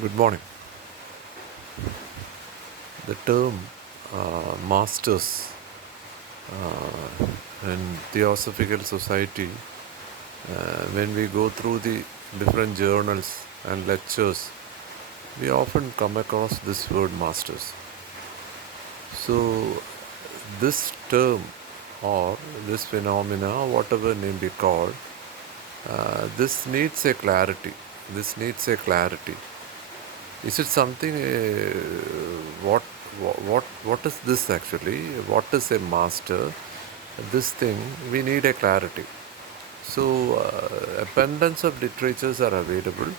Good morning. The term masters in Theosophical society, when we go through the different journals and lectures, we often come across this word masters. So, this term or this phenomena, whatever name be called, this needs a clarity. This needs a clarity. Is it something? What what is this actually? What is a master? This thing we need a clarity. So abundance of literatures are available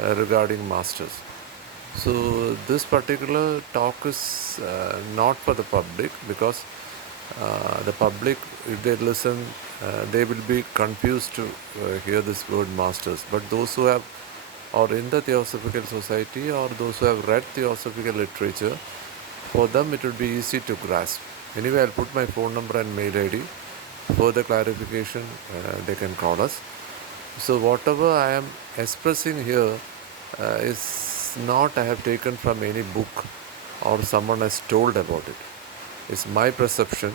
regarding masters. So this particular talk is not for the public because the public, if they listen, they will be confused to hear this word masters. But those who have or in the Theosophical society or those who have read Theosophical literature, for them it will be easy to grasp. Anyway, I'll put my phone number and mail ID. Further clarification, they can call us. So whatever I am expressing here is not I have taken from any book or someone has told about it. It's my perception.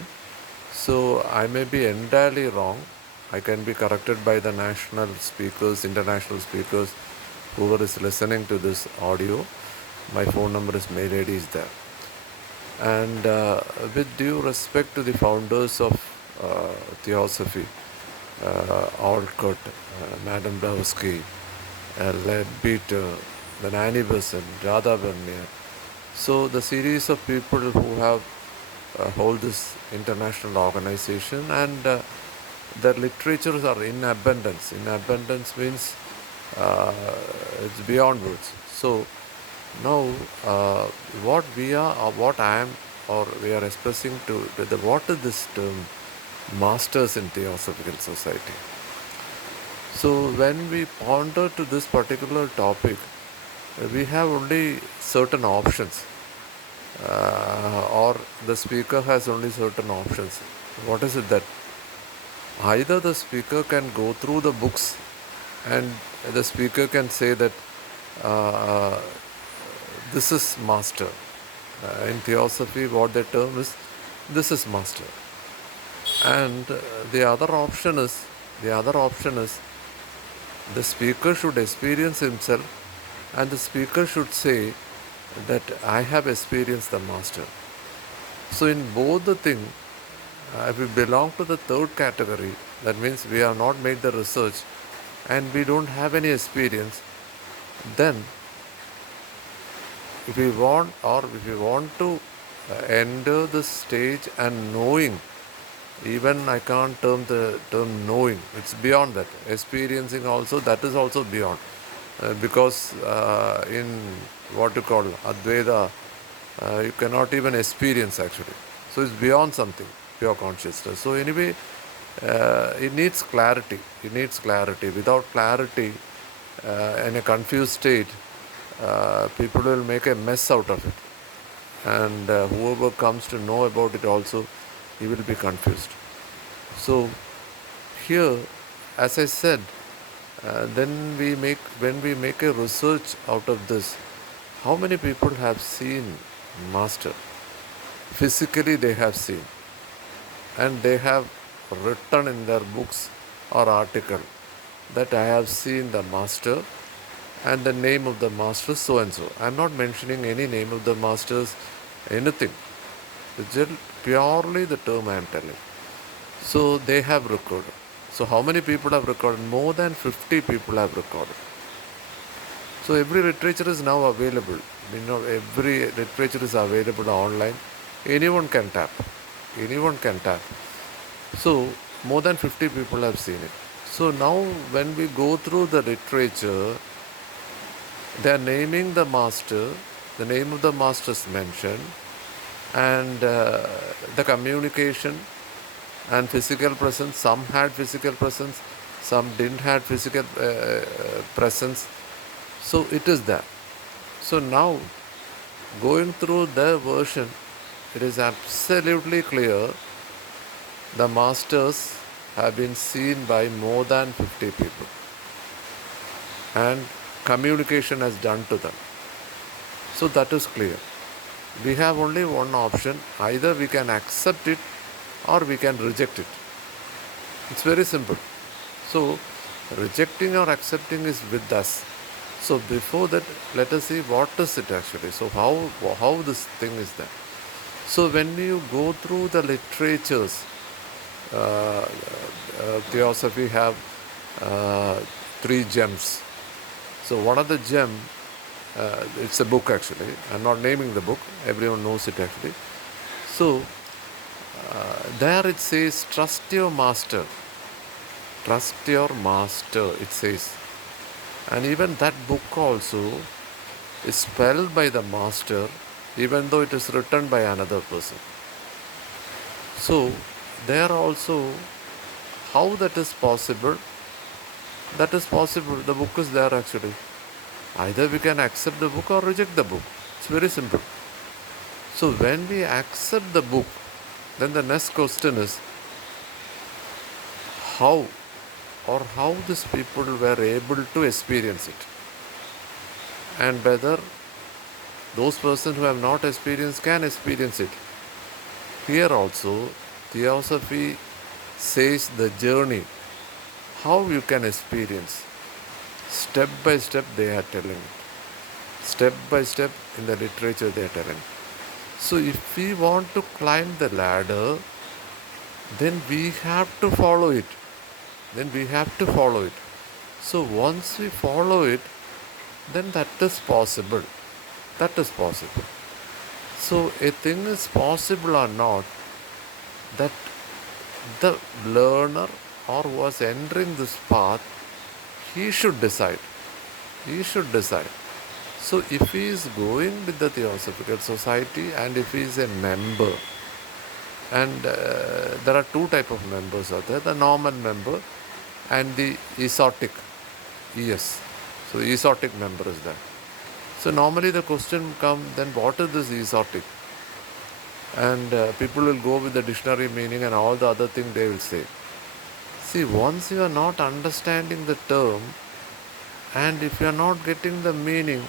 So I may be entirely wrong. I can be corrected by the national speakers, international speakers, whoever is listening to this audio. My phone number is, mail ID is there. And with due respect to the founders of Theosophy, Alcott, Madame Blavatsky, Leadbeater, then Annie Besant, Radha Bernier. So the series of people who have hold this international organization, and their literatures are in abundance. In abundance means it's beyond words. So now what we are or what I am or we are expressing to what is this term masters in Theosophical society. So when we ponder to this particular topic, we have only certain options, or the speaker has only certain options. What is it that either the speaker can go through the books and the speaker can say that this is master. In Theosophy, what the term is, this is master. And the other option is the speaker should experience himself, and the speaker should say that I have experienced the master. So in both the thing, if we belong to the third category, that means we have not made the research and we don't have any experience, then if we want to enter the stage and knowing, even I can't term the term knowing, it's beyond that. Experiencing also, that is also beyond. Because in what you call Advaita, you cannot even experience actually. So it's beyond something, pure consciousness. So anyway, it needs clarity. It needs clarity. Without clarity, in a confused state, people will make a mess out of it. And whoever comes to know about it also, he will be confused. So here, as I said, when we make a research out of this, how many people have seen master? Physically they have seen, and they have written in their books or article that I have seen the master and the name of the master so and so. I am not mentioning any name of the masters, anything. It's just purely the term I am telling. So they have recorded. So how many people have recorded? More than 50 people have recorded. So every literature is now available. Every literature is available online. Anyone can tap. Anyone can tap. So more than 50 people have seen it. So now when we go through the literature, they are naming the master, the name of the master is mentioned, and the communication and physical presence. Some had physical presence, some didn't have physical presence. So it is there. So now, going through their version, it is absolutely clear the masters have been seen by more than 50 people. And communication has done to them. So that is clear. We have only one option. Either we can accept it or we can reject it. It's very simple. So rejecting or accepting is with us. So before that, let us see what is it actually. So how this thing is there. So when you go through the literatures, Theosophy have three gems. So one of the gem, it's a book actually. I'm not naming the book. Everyone knows it actually. So there it says, trust your master. Trust your master, it says. And even that book also is spelled by the master, even though it is written by another person. So there also, how that is possible? That is possible. The book is there actually. Either we can accept the book or reject the book. It's very simple. So when we accept the book, then the next question is how these people were able to experience it, and whether those persons who have not experienced can experience it. Here also, Theosophy says the journey, how you can experience. Step by step they are telling it. Step by step in the literature they are telling. So if we want to climb the ladder, then we have to follow it. So once we follow it, then that is possible. So a thing is possible or not, that the learner or was entering this path, he should decide. So if he is going with the Theosophical Society and if he is a member, and there are two types of members out there, the normal member and the esotic. Yes. So the esotic member is there. So normally the question comes, then what is this esotic? And people will go with the dictionary meaning and all the other things they will say. See, once you are not understanding the term, and if you are not getting the meaning,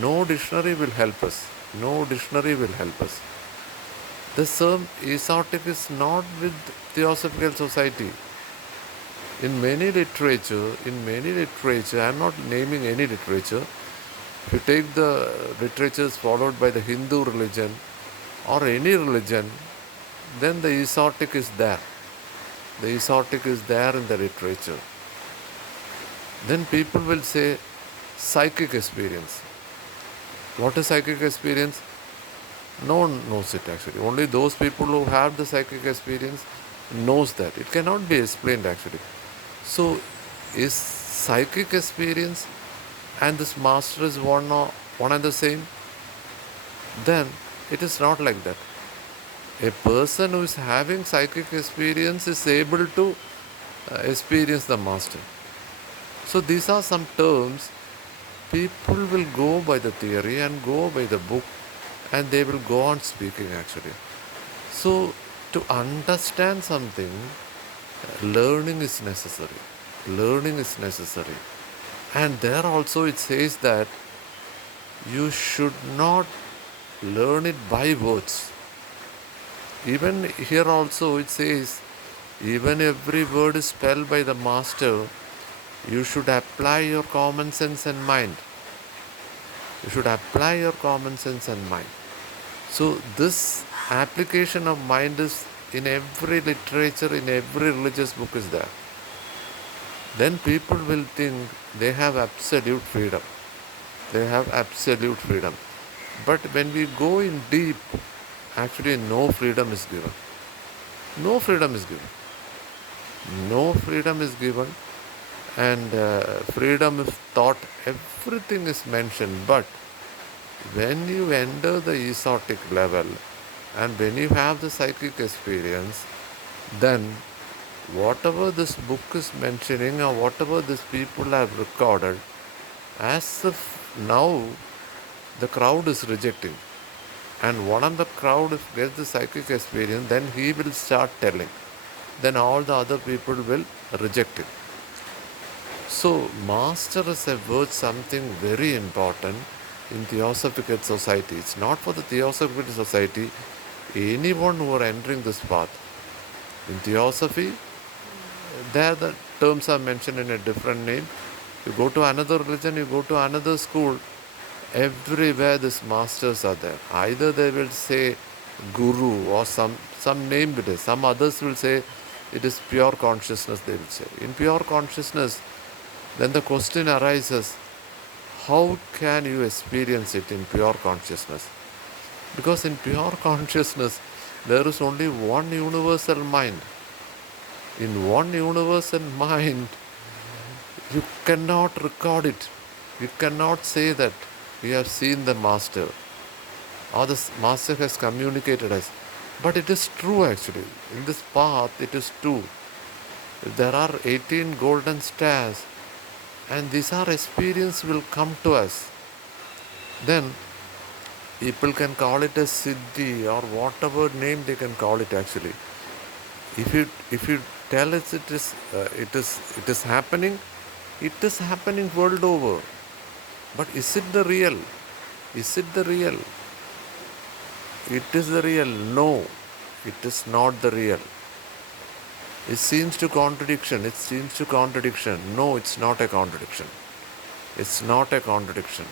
no dictionary will help us. The term esotic is not with Theosophical Society. In many literature, I am not naming any literature. If you take the literatures followed by the Hindu religion or any religion, then the esotic is there. The esotic is there in the literature. Then people will say psychic experience. What is psychic experience? No one knows it actually. Only those people who have the psychic experience knows that. It cannot be explained actually. So is psychic experience and this master is one and the same? Then it is not like that. A person who is having psychic experience is able to experience the master. So these are some terms. People will go by the theory and go by the book, and they will go on speaking actually. So to understand something, learning is necessary. And there also it says that you should not learn it by words. Even here also it says, even every word is spelled by the master, you should apply your common sense and mind. So this application of mind is in every literature, in every religious book is there. Then people will think they have absolute freedom. But when we go in deep, actually no freedom is given. And freedom is thought, everything is mentioned. But when you enter the esotic level and when you have the psychic experience, then whatever this book is mentioning or whatever these people have recorded, as if now the crowd is rejecting. And one of the crowd, if gets the psychic experience, then he will start telling. Then all the other people will reject it. So master is a word something very important. in Theosophical society. It's not for the Theosophical society, anyone who are entering this path. In Theosophy, there the terms are mentioned in a different name. You go to another religion, you go to another school, everywhere these masters are there. Either they will say guru or some name it is. Some others will say it is pure consciousness, they will say. In pure consciousness, then the question arises, how can you experience it in pure consciousness? Because in pure consciousness, there is only one universal mind. In one universal mind, you cannot record it. You cannot say that we have seen the Master or the Master has communicated us. But it is true actually. In this path, it is true. There are 18 golden stars and these are experience will come to us. Then people can call it a siddhi or whatever name they can call it actually. If you tell us it is happening, it is happening world over. But is it the real? Is it the real? It is the real. No, it is not the real. It seems to contradiction. It seems to contradiction. No, it's not a contradiction. It's not a contradiction.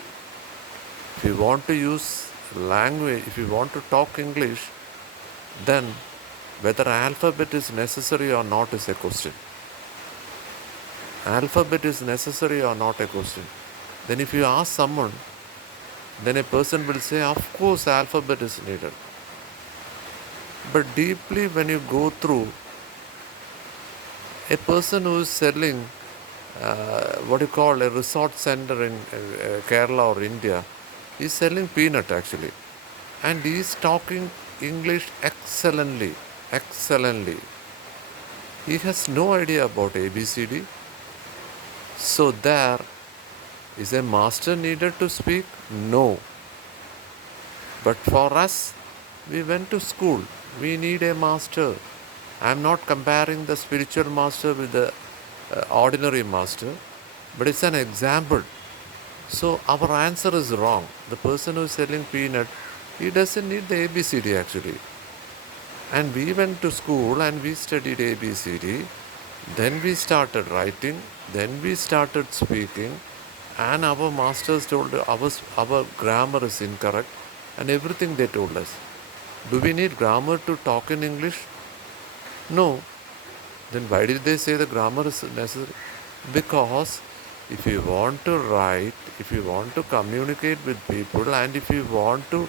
If you want to use language, if you want to talk English, then whether alphabet is necessary or not is a question. Alphabet is necessary or not a question. Then if you ask someone, then a person will say, of course alphabet is needed. But deeply when you go through, a person who is selling what you call a resort center in Kerala or India, is selling peanut actually. And he is talking English excellently. Excellently. He has no idea about ABCD. So there is a master needed to speak? No. But for us, we went to school. We need a master. I am not comparing the spiritual master with the ordinary master, but it's an example. So our answer is wrong. The person who is selling peanut, he doesn't need the ABCD actually. And we went to school and we studied ABCD. Then we started writing. Then we started speaking. And our masters told us our grammar is incorrect and everything they told us. Do we need grammar to talk in English? No. Then why did they say the grammar is necessary? Because if you want to write, if you want to communicate with people, and if you want to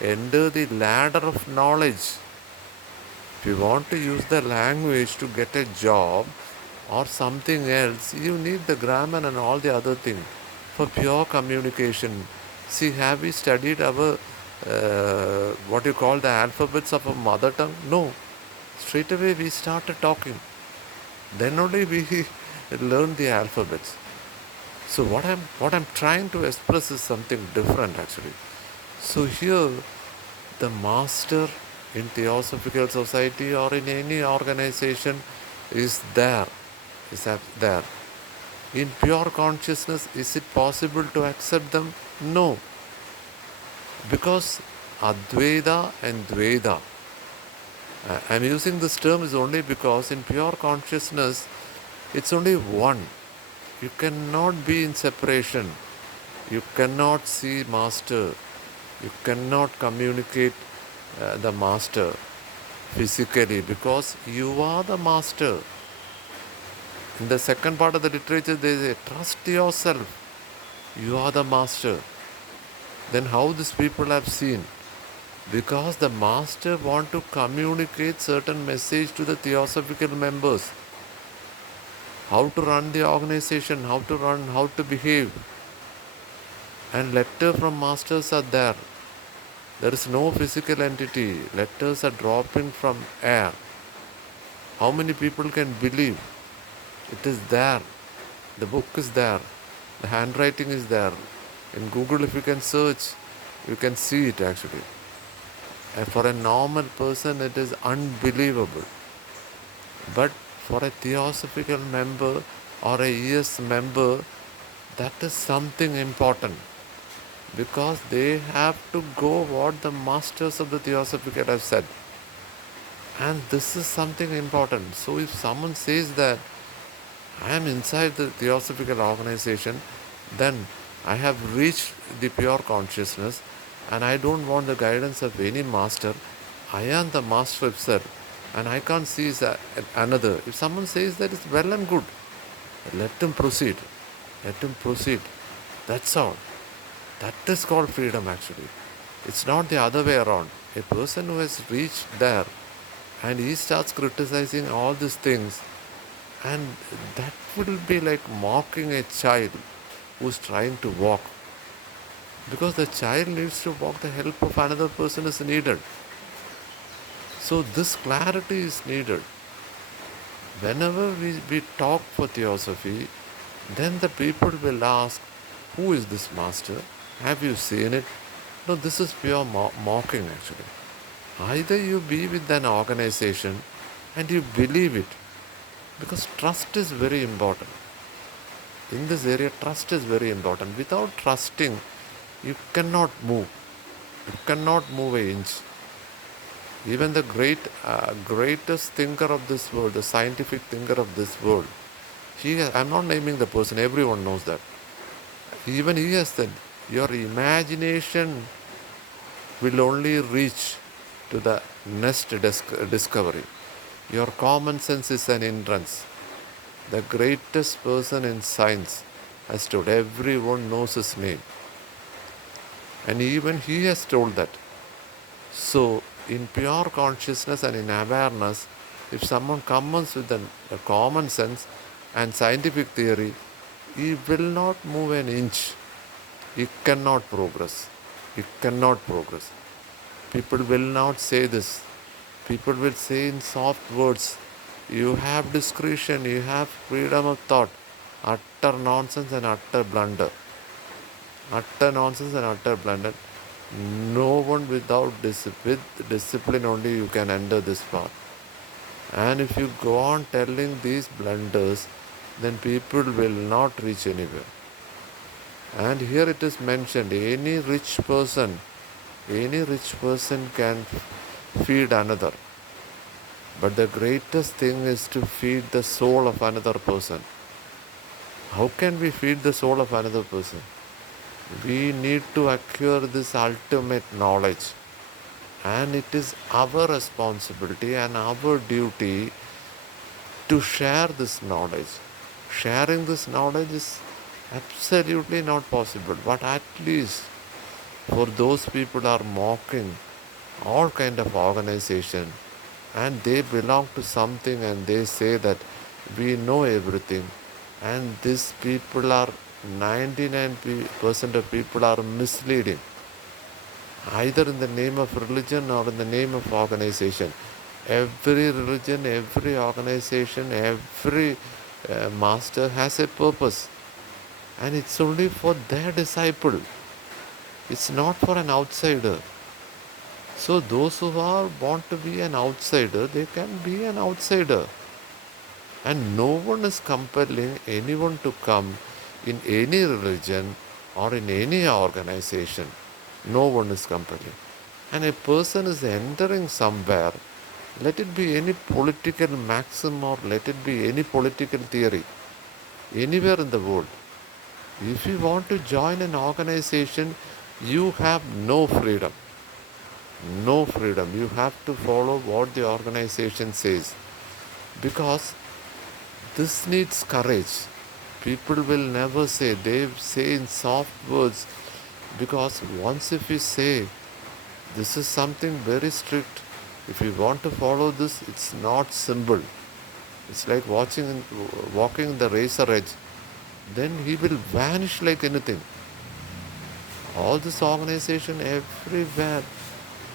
enter the ladder of knowledge, if you want to use the language to get a job or something else, you need the grammar and all the other things for pure communication. See, have we studied our what you call the alphabets of our mother tongue? No. Straight away we started talking. Then only we learned the alphabets. So what I'm trying to express is something different actually. So here the master in Theosophical society or in any organization is there. In pure consciousness, is it possible to accept them? No. Because Advaita and Dvaita. I'm using this term is only because in pure consciousness, it's only one. You cannot be in separation. You cannot see master. You cannot communicate the master physically because you are the master. In the second part of the literature, they say, trust yourself. You are the master. Then how these people have seen? Because the master want to communicate certain message to the Theosophical members. How to run the organization, how to run, how to behave. And letters from masters are there. There is no physical entity. Letters are dropping from air. How many people can believe? It is there. The book is there. The handwriting is there. In Google, if you can search, you can see it actually. And for a normal person, it is unbelievable. But for a Theosophical member or a ES member, that is something important. because they have to go what the masters of the Theosophical have said. And this is something important. So if someone says that I am inside the Theosophical organization, then I have reached the pure consciousness and I don't want the guidance of any master. I am the master itself and I can't see another. If someone says that, it's well and good. Let him proceed. Let him proceed. That's all. That is called freedom actually. It's not the other way around. A person who has reached there and he starts criticizing all these things, and that will be like mocking a child who's trying to walk. Because the child needs to walk, the help of another person is needed. So this clarity is needed. Whenever we talk for theosophy, then the people will ask, who is this master? Have you seen it? No, this is pure mocking actually. Either you be with an organization and you believe it, because trust is very important. In this area, trust is very important. Without trusting, you cannot move. You cannot move an inch. Even the greatest thinker of this world, the scientific thinker of this world, I'm not naming the person, everyone knows that. Even he has said, your imagination will only reach to the next discovery. Your common sense is an hindrance. The greatest person in science has told, everyone knows his name. And even he has told that. So, in pure consciousness and in awareness, if someone comes with a common sense and scientific theory, he will not move an inch. He cannot progress. He cannot progress. People will not say this. People will say in soft words, you have discretion, you have freedom of thought. Utter nonsense and utter blunder. Utter nonsense and utter blunder. No one with discipline only you can enter this path. And if you go on telling these blunders, then people will not reach anywhere. And here it is mentioned, any rich person can feed another. But the greatest thing is to feed the soul of another person. How can we feed the soul of another person? We need to acquire this ultimate knowledge. And it is our responsibility and our duty to share this knowledge. Sharing this knowledge is absolutely not possible. But at least for those people who are mocking all kind of organization and they belong to something and they say that we know everything, and these people are 99% of people are misleading, either in the name of religion or in the name of organization. Every religion, every organization, every master has a purpose, and it's only for their disciple. It's not for an outsider. So those who want to be an outsider, they can be an outsider. And no one is compelling anyone to come in any religion or in any organization. No one is compelling. And a person is entering somewhere, let it be any political maxim or let it be any political theory, anywhere in the world. If you want to join an organization, you have no freedom. No freedom. You have to follow what the organization says. Because this needs courage. People will never say, they say in soft words, because once if we say, this is something very strict, if you want to follow this, it's not simple. It's like walking the razor edge. Then he will vanish like anything. All this organization, everywhere,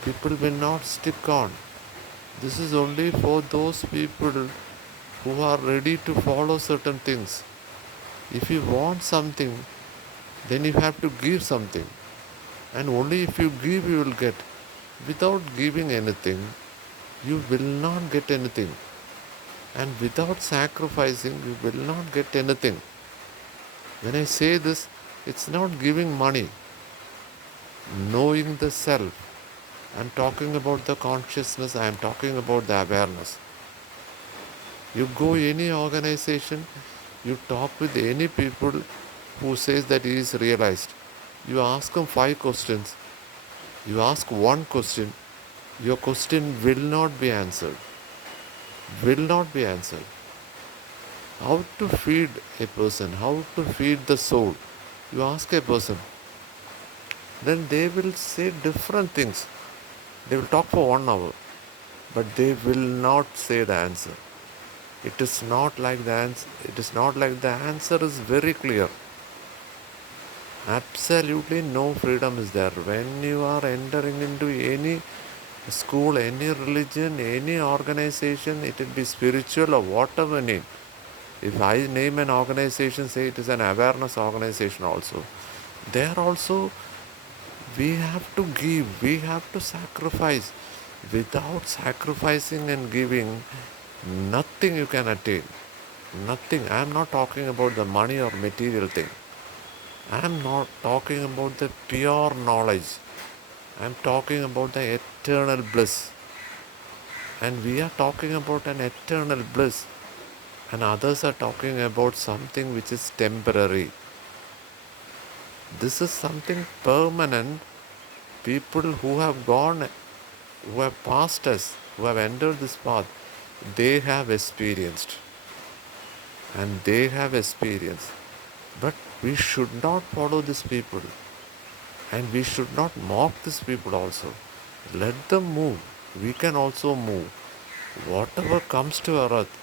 people will not stick on. This is only for those people who are ready to follow certain things. If you want something, then you have to give something. And only if you give, you will get. Without giving anything, you will not get anything. And without sacrificing, you will not get anything. When I say this, it's not giving money. knowing the self. I'm talking about the consciousness, I'm talking about the awareness. You go any organization, you talk with any people who says that he is realized. You ask him 5 questions. You ask one question, your question will not be answered. Will not be answered. How to feed a person, how to feed the soul. You ask a person, then they will say different things. They will talk for 1 hour, but they will not say the answer. It is not like the answer. It is not like the answer is very clear. Absolutely no freedom is there. When you are entering into any school, any religion, any organization, it will be spiritual or whatever name. If I name an organization, say it is an awareness organization also, there also we have to give, we have to sacrifice. Without sacrificing and giving, nothing you can attain. Nothing. I am not talking about the money or material thing. I am not talking about the pure knowledge. I am talking about the eternal bliss. And we are talking about an eternal bliss. And others are talking about something which is temporary. This is something permanent. People who have gone, who have passed us, who have entered this path, they have experienced. And they have experienced. But we should not follow these people. And we should not mock these people also. Let them move. We can also move. Whatever comes to our earth,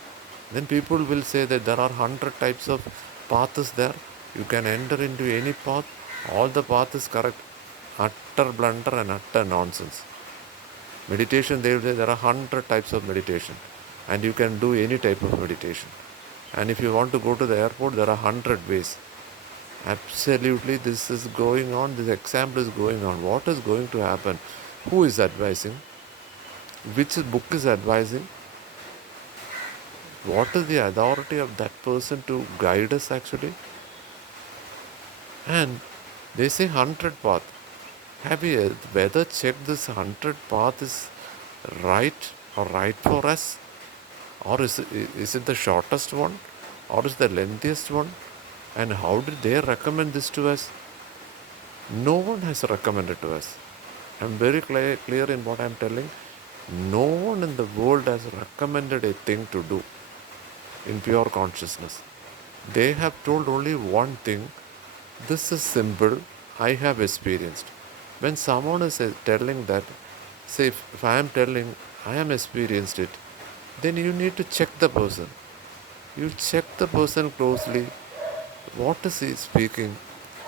then people will say that there are 100 types of paths there. You can enter into any path. All the path is correct. Utter blunder and utter nonsense. Meditation, they will say there are 100 types of meditation. And you can do any type of meditation. And if you want to go to the airport, there are 100 ways. Absolutely, this is going on. This example is going on. What is going to happen? Who is advising? Which book is advising? What is the authority of that person to guide us actually? And they say 100 path. Have you whether checked this 100 path is right or right for us? Or is it the shortest one? Or is the lengthiest one? And how did they recommend this to us? No one has recommended to us. I'm very clear in what I'm telling. No one in the world has recommended a thing to do in pure consciousness. They have told only one thing. This is simple. I have experienced. When someone is telling that, say if I am telling I am experienced it, then you need to check the person. You check the person closely. What is he speaking?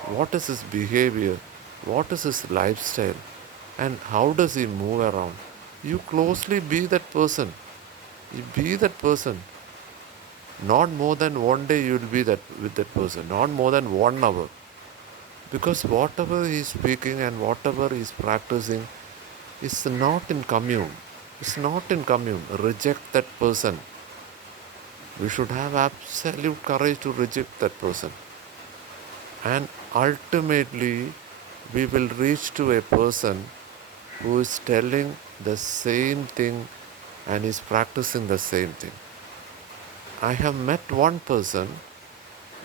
What is his behavior? What is his lifestyle? And how does he move around? You closely be that person. You be that person. Not more than one day you will be that with that person. Not more than 1 hour. Because whatever he is speaking and whatever he is practicing is not in commune. It's not in commune. Reject that person. We should have absolute courage to reject that person. And ultimately, we will reach to a person who is telling the same thing and is practicing the same thing. I have met one person.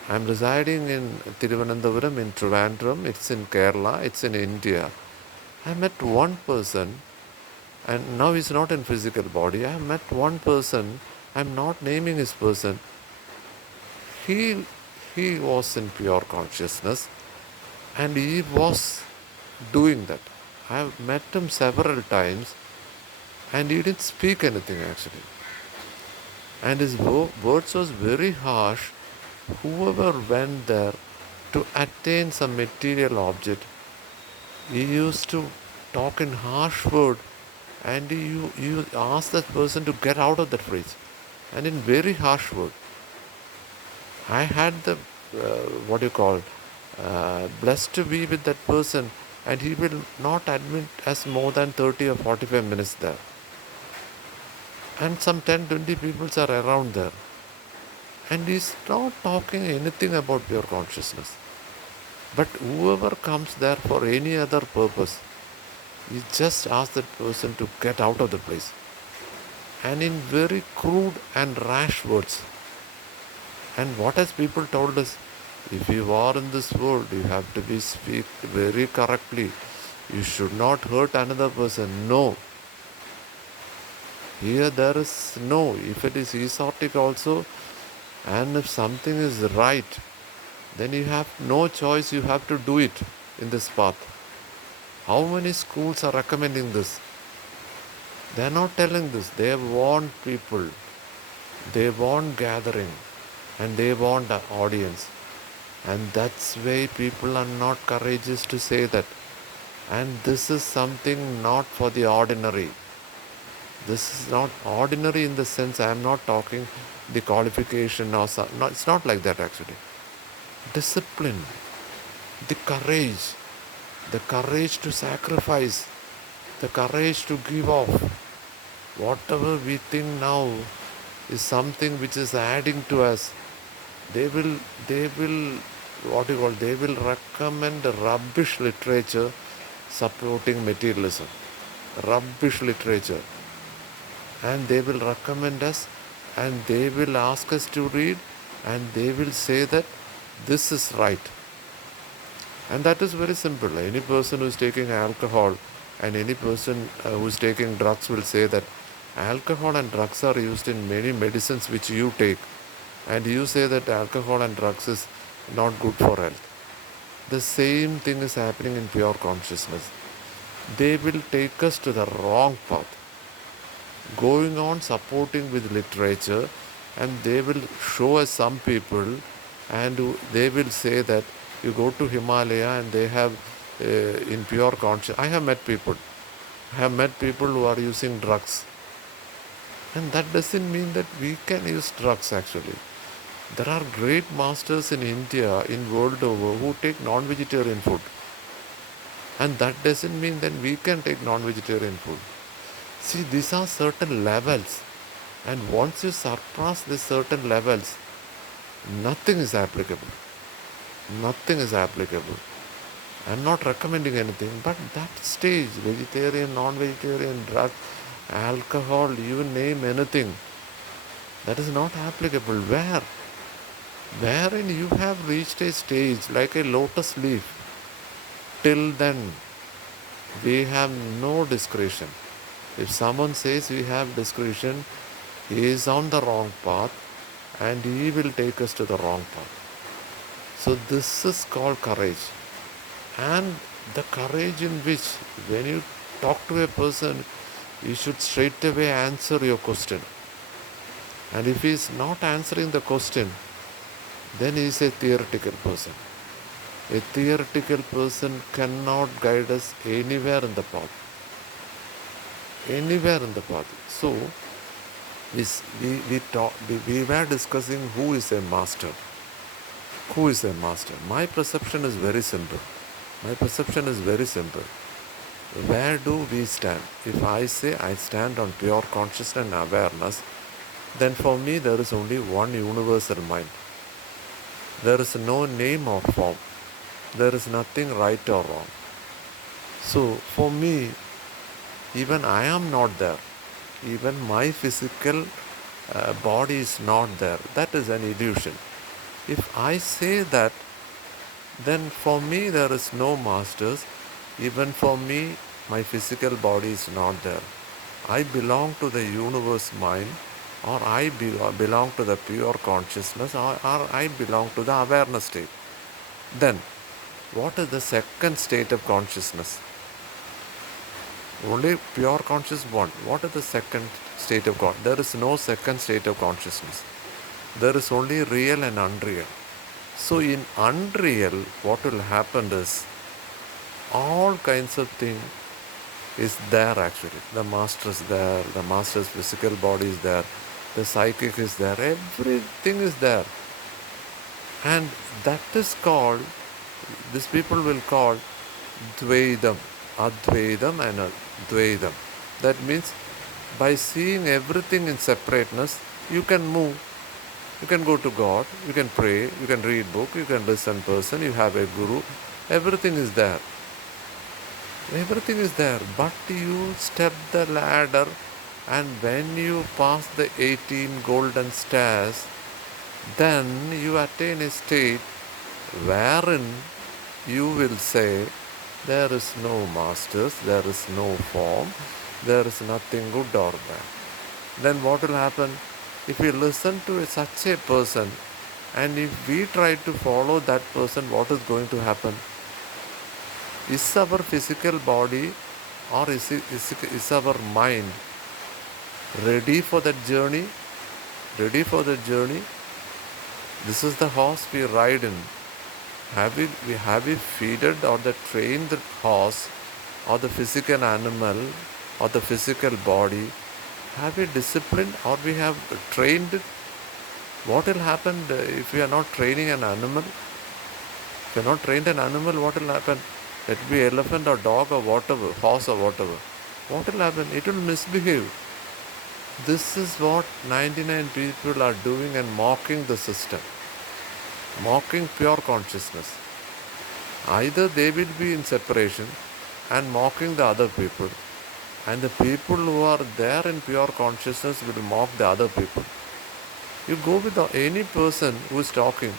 I am residing in Thiruvananthapuram, in Trivandrum. It's in Kerala. It's in India. I met one person, and now he's not in physical body. I have met one person. I'm not naming his person. He was in pure consciousness, and he was doing that. I have met him several times, and he didn't speak anything actually. And his words was very harsh. Whoever went there to attain some material object, he used to talk in harsh word, and you ask that person to get out of that place, and in very harsh word. I had the blessed to be with that person, and he will not admit us more than 30 or 45 minutes there. And some 10-20 people are around there. And he's not talking anything about pure consciousness. But whoever comes there for any other purpose, you just ask that person to get out of the place. And in very crude and rash words. And what has people told us? If you are in this world, you have to be speak very correctly. You should not hurt another person. No. Here there is no. If it is esoteric also, and if something is right, then you have no choice. You have to do it in this path. How many schools are recommending this? They are not telling this. They want people. They want gathering. And they want an audience. And that's why people are not courageous to say that. And this is something not for the ordinary. This is not ordinary in the sense I am not talking the qualification or something. No, it's not like that actually. Discipline, the courage to sacrifice, the courage to give off. Whatever we think now is something which is adding to us. They will recommend rubbish literature supporting materialism. Rubbish literature. And they will recommend us and they will ask us to read and they will say that this is right. And that is very simple. Any person who is taking alcohol and any person who is taking drugs will say that alcohol and drugs are used in many medicines which you take. And you say that alcohol and drugs is not good for health. The same thing is happening in pure consciousness. They will take us to the wrong path. Going on supporting with literature, and they will show us some people and they will say that you go to Himalaya and they have in pure consciousness. I have met people who are using drugs, and that doesn't mean that we can use drugs actually. There are great masters in India, in world over, who take non-vegetarian food, and that doesn't mean that we can take non-vegetarian food. See, these are certain levels, and once you surpass these certain levels, nothing is applicable. Nothing is applicable. I'm not recommending anything, but that stage, vegetarian, non-vegetarian, drug, alcohol, you name anything, that is not applicable. Wherein you have reached a stage like a lotus leaf, till then we have no discretion. If someone says we have discretion, he is on the wrong path and he will take us to the wrong path. So this is called courage. And the courage in which when you talk to a person, you should straight away answer your question. And if he is not answering the question, then he is a theoretical person. A theoretical person cannot guide us anywhere in the path. Anywhere in the path. So, we were discussing who is a master. Who is a master? My perception is very simple. Where do we stand? If I say I stand on pure consciousness and awareness, then for me there is only one universal mind. There is no name or form. There is nothing right or wrong. So for me, even I am not there. Even my physical body is not there. That is an illusion. If I say that, then for me there is no masters. Even for me, my physical body is not there. I belong to the universe mind, or I belong to the pure consciousness, or I belong to the awareness state. Then, what is the second state of consciousness? Only pure conscious one. What is the second state of God? There is no second state of consciousness. There is only real and unreal. So in unreal, what will happen is, all kinds of things is there actually. The master is there, the master's physical body is there, the psychic is there, everything is there. And that is called, these people will call Dvaidam, Advaidam and Advaidam. That means by seeing everything in separateness, you can move. You can go to God, you can pray, you can read book, you can listen person, you have a guru. Everything is there. Everything is there. But you step the ladder, and when you pass the 18 golden stairs, then you attain a state wherein you will say, there is no masters, there is no form, there is nothing good or bad. Then what will happen? If we listen to such a person, and if we try to follow that person, what is going to happen? Is our physical body or is our mind ready for that journey? Ready for that journey? This is the horse we ride in. Have we feeded or the trained the horse or the physical animal or the physical body? Have we disciplined or we have trained it? What will happen if we are not training an animal? If you are not trained an animal, what will happen? Let it be elephant or dog or whatever, horse or whatever. What will happen? It will misbehave. This is what 99 people are doing and mocking the system. Mocking pure consciousness. Either they will be in separation and mocking the other people, and the people who are there in pure consciousness will mock the other people. You go with any person who is talking.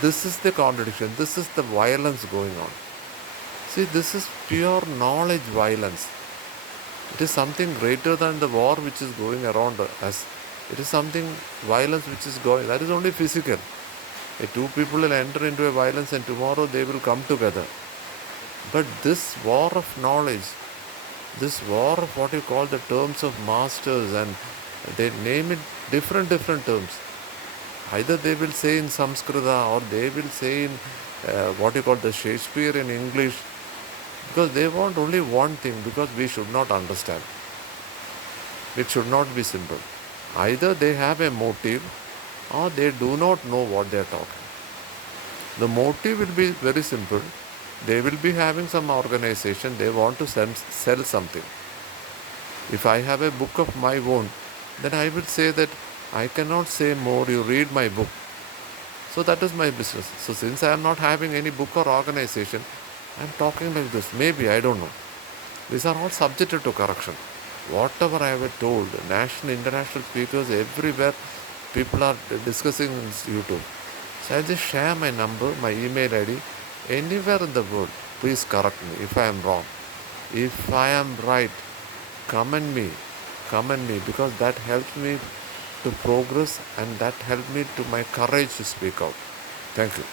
This is the contradiction. This is the violence going on. See, this is pure knowledge violence. It is something greater than the war which is going around us. It is something violence which is going. That is only physical. Two people will enter into a violence and tomorrow they will come together. But this war of knowledge, this war of what you call the terms of masters, and they name it different terms. Either they will say in Samskrita or they will say in what you call the Shakespeare in English, because they want only one thing, because we should not understand. It should not be simple. Either they have a motive or they do not know what they are talking. The motive will be very simple. They will be having some organization, they want to sell something. If I have a book of my own, then I will say that I cannot say more, you read my book. So that is my business. So since I am not having any book or organization, I am talking like this. Maybe, I don't know. These are all subjected to correction. Whatever I have told, national, international speakers, everywhere, people are discussing on YouTube. So I just share my number, my email ID, anywhere in the world. Please correct me if I am wrong. If I am right, comment me, because that helps me to progress, and that helps me to my courage to speak out. Thank you.